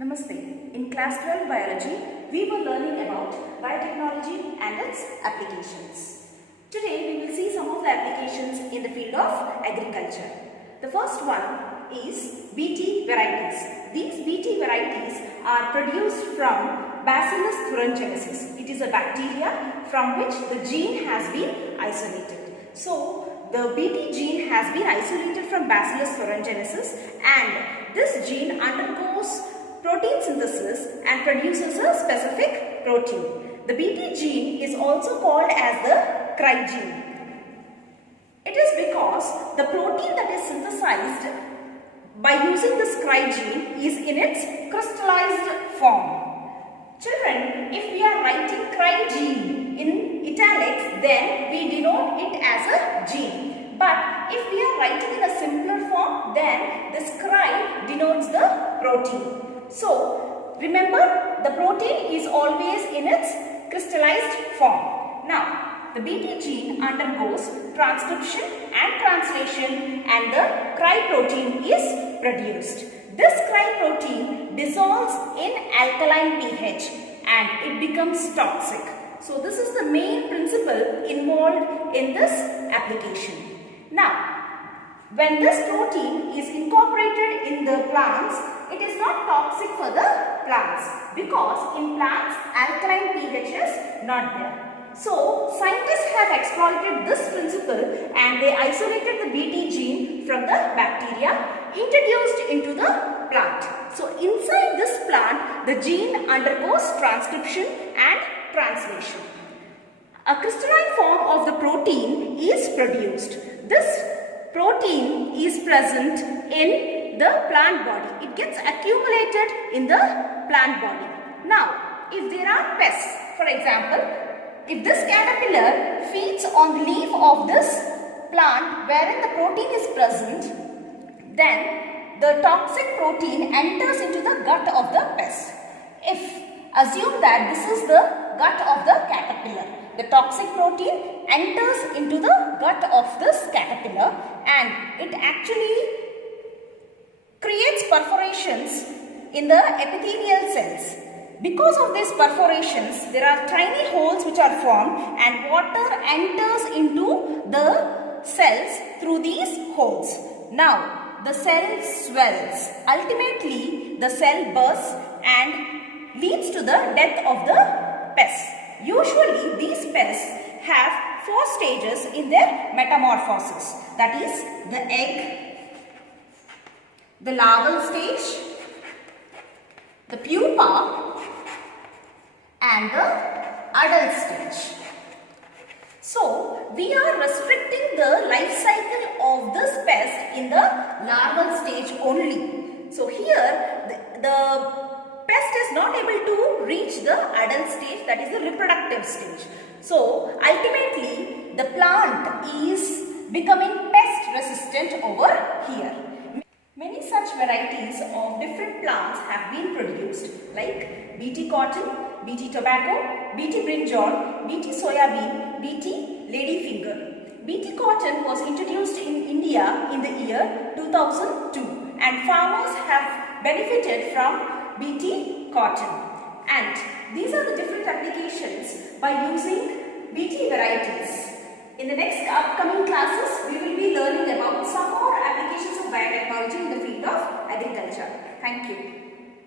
Namaste. In class 12 biology, we were learning about biotechnology and its applications. Today, we will see some of the applications in the field of agriculture. The first one is BT varieties. These BT varieties are produced from Bacillus thuringiensis. It is a bacteria from which the gene has been isolated. So, the BT gene has been isolated from Bacillus thuringiensis, and this gene undergoes protein synthesis and produces a specific protein. The BT gene is also called as the cry gene. It is because the protein that is synthesized by using this cry gene is in its crystallized form. Children, if we are writing cry gene in italics, then we denote it as a gene. But if we are writing in a simpler form, then this cry denotes the protein. So, remember, the protein is always in its crystallized form. Now, the BT gene undergoes transcription and translation, and the cry protein is produced. This cry protein dissolves in alkaline pH and it becomes toxic. So, this is the main principle involved in this application. Now, when this protein is incorporated in the plants, it is not toxic for the plants because in plants alkaline pH is not there. So, scientists have exploited this principle and they isolated the BT gene from the bacteria introduced into the plant. So, inside this plant, the gene undergoes transcription and translation. A crystalline form of the protein is produced. This protein is present in the plant body. It gets accumulated in the plant body. Now, if there are pests, for example, if this caterpillar feeds on the leaf of this plant wherein the protein is present, then the toxic protein enters into the gut of the pest. Assume that this is the gut of the caterpillar. The toxic protein enters into the gut of this caterpillar and it actually creates perforations in the epithelial cells. Because of these perforations, there are tiny holes which are formed and water enters into the cells through these holes. Now, the cell swells. Ultimately, the cell bursts and leads to the death of the pest. Usually, these pests have 4 stages in their metamorphosis. That is the egg, the larval stage, the pupa, and the adult stage. So, we are restricting the life cycle of this pest in the larval stage only. So, here the pest is not able to reach the adult stage, that is the reproductive stage. So, ultimately, the plant is becoming pest resistant over here. Many such varieties of different plants have been produced like BT cotton, BT tobacco, BT brinjal, BT soya bean, BT ladyfinger. BT cotton was introduced in India in the year 2002 and farmers have benefited from BT cotton. And these are the different applications by using BT varieties. In the next upcoming classes, we will be learning about some more applications of biotechnology in the field of agriculture. Thank you.